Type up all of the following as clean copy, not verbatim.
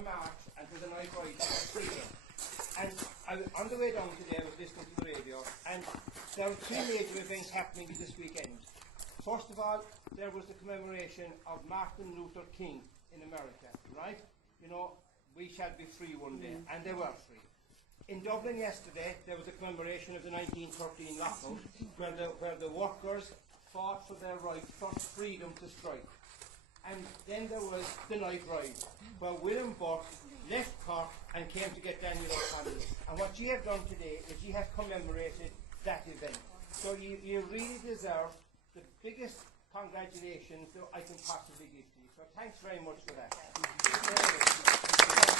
a march and it was a night ride to freedom. And on the way down today I was listening to the radio, and there were three major events happening this weekend. First of all, there was the commemoration of Martin Luther King in America, right? You know, we shall be free one day, and they were free. In Dublin yesterday, there was a commemoration of the 1913 lockout, where the workers fought for their right, for freedom to strike. And then there was the night ride, where William Burke left Cork and came to get Daniel O'Connell. And what you have done today is you have commemorated that event. So you really deserve the biggest congratulations that I can possibly give to you. So thanks very much for that.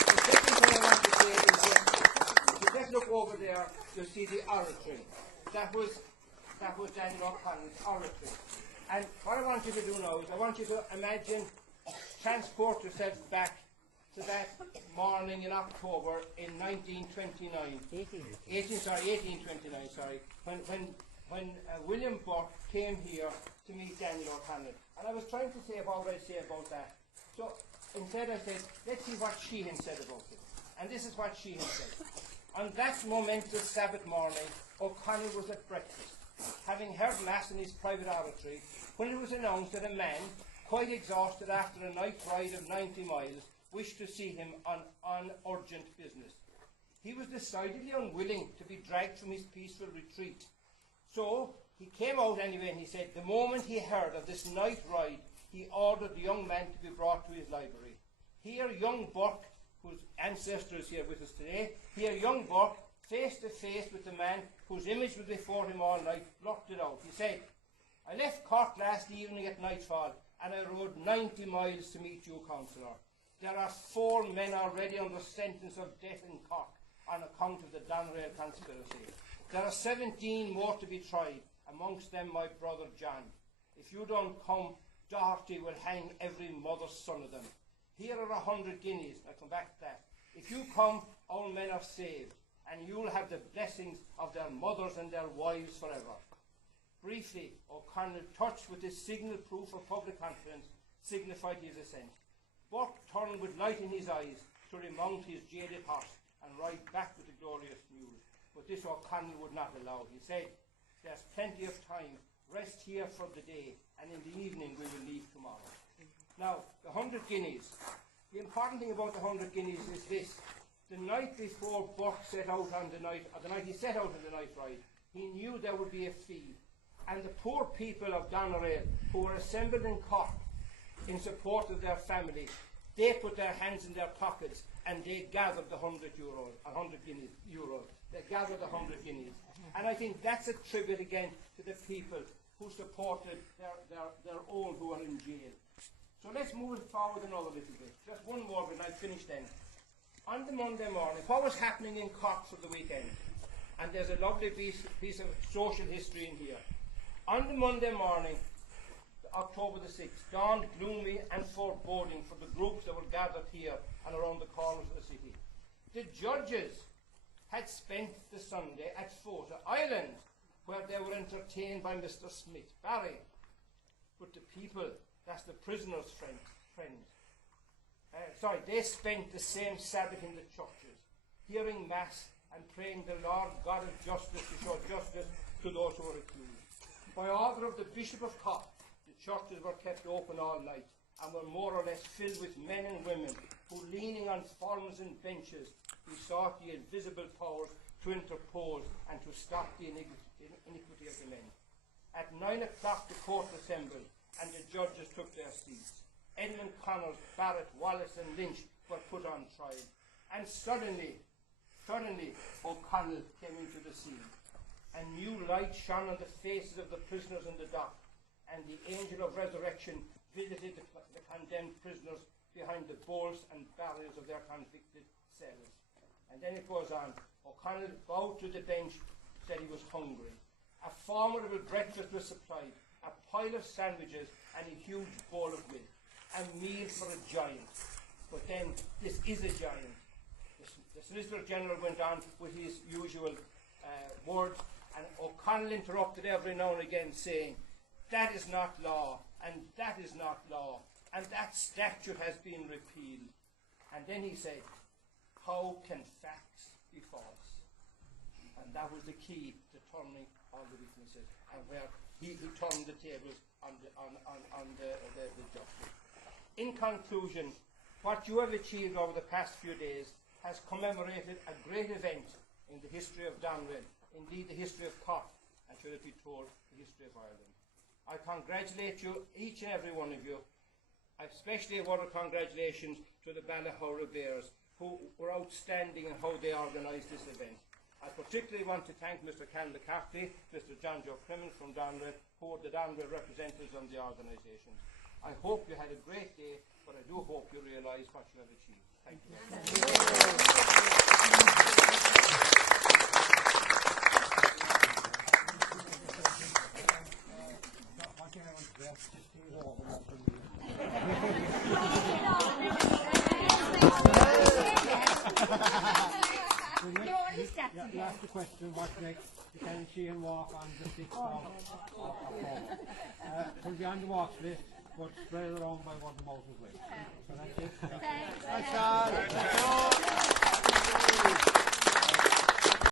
The second thing I want to say is that if you just look over there, you'll see the oratory. That was Daniel O'Connell's oratory. And what I want you to do now is I want you to imagine, transport yourself back to that morning in October in 1829, when William Burke came here to meet Daniel O'Connell. And I was trying to say what would I say about that. So instead I said, let's see what Sheehan said about it. And this is what Sheehan said. On that momentous Sabbath morning, O'Connell was at breakfast, having heard Mass in his private oratory, when it was announced that a man, quite exhausted after a night ride of 90 miles, wished to see him on urgent business. He was decidedly unwilling to be dragged from his peaceful retreat. So he came out anyway, and he said the moment he heard of this night ride, he ordered the young man to be brought to his library. Here young Burke, whose ancestor is here with us today, here young Burke, face to face with the man whose image was before him all night, blurted it out. He said, I left Cork last evening at nightfall, and I rode 90 miles to meet you, councillor. There are 4 men already under sentence of death in Cork on account of the Doneraile conspiracy. There are 17 more to be tried, amongst them my brother John. If you don't come, Doherty will hang every mother's son of them. Here are 100 guineas. I'll come back to that. If you come, all men are saved, and you'll have the blessings of their mothers and their wives forever. Briefly, O'Connell, touched with this signal proof of public confidence, signified his assent. Burke turned with light in his eyes to remount his jaded horse and ride back with the glorious news. But this O'Connell would not allow. He said, there's plenty of time. Rest here for the day, and in the evening we will leave tomorrow. Now, the 100 guineas. The important thing about the 100 guineas is this. The night before Burke set out on the night he set out on the night ride, he knew there would be a fee. And the poor people of Doneraile, who were assembled in Cork in support of their family, they put their hands in their pockets and they gathered the 100 guineas. They gathered the 100 guineas. And I think that's a tribute again to the people who supported their own who are in jail. So let's move it forward another little bit. Just one more bit and I'll finish then. On the Monday morning, what was happening in Cork for the weekend? And there's a lovely piece of social history in here. On the Monday morning, October the 6th, dawned gloomy and foreboding for the groups that were gathered here and around the corners of the city. The judges had spent the Sunday at Fota Island, where they were entertained by Mr. Smith Barry. But the people, that's the prisoners' friends, they spent the same Sabbath in the churches, hearing Mass and praying the Lord God of justice to show justice to those who were accused. By order of the Bishop of Cork, the churches were kept open all night and were more or less filled with men and women who, leaning on forms and benches, besought the invisible powers to interpose and to stop the iniquity of the men. At 9 o'clock the court assembled and the judges took their seats. Edmund Connors, Barrett, Wallace and Lynch were put on trial. And suddenly O'Connell came into the scene. A new light shone on the faces of the prisoners in the dock, and the angel of resurrection visited the condemned prisoners behind the bolts and barriers of their convicted cells. And then it goes on. O'Connell bowed to the bench, said he was hungry. A formidable breakfast was supplied, a pile of sandwiches and a huge bowl of milk. A meal for a giant. But then, this is a giant. The Solicitor General went on with his usual words, and O'Connell interrupted every now and again, saying, that is not law, and that is not law, and that statute has been repealed. And then he said, how can facts be false? And that was the key to turning all the weaknesses, and where he turned the tables on the justice. In conclusion, what you have achieved over the past few days has commemorated a great event in the history of Derrynane, indeed the history of Cork, and should it be told, the history of Ireland. I congratulate you, each and every one of you. Especially a word of congratulations to the Ballahora Bears, who were outstanding in how they organised this event. I particularly want to thank Mr. Ken McCarthy, Mr. John Joe Crimmins from Derrynane, who are the Derrynane representatives on the organisation. I hope you had a great day, but I do hope you realise what you have achieved. Thank you very much. You asked the question, what next? You can see and walk on the 6th of October. It will be on the watch list, but spread around by what the motive will. So that's it. Thanks.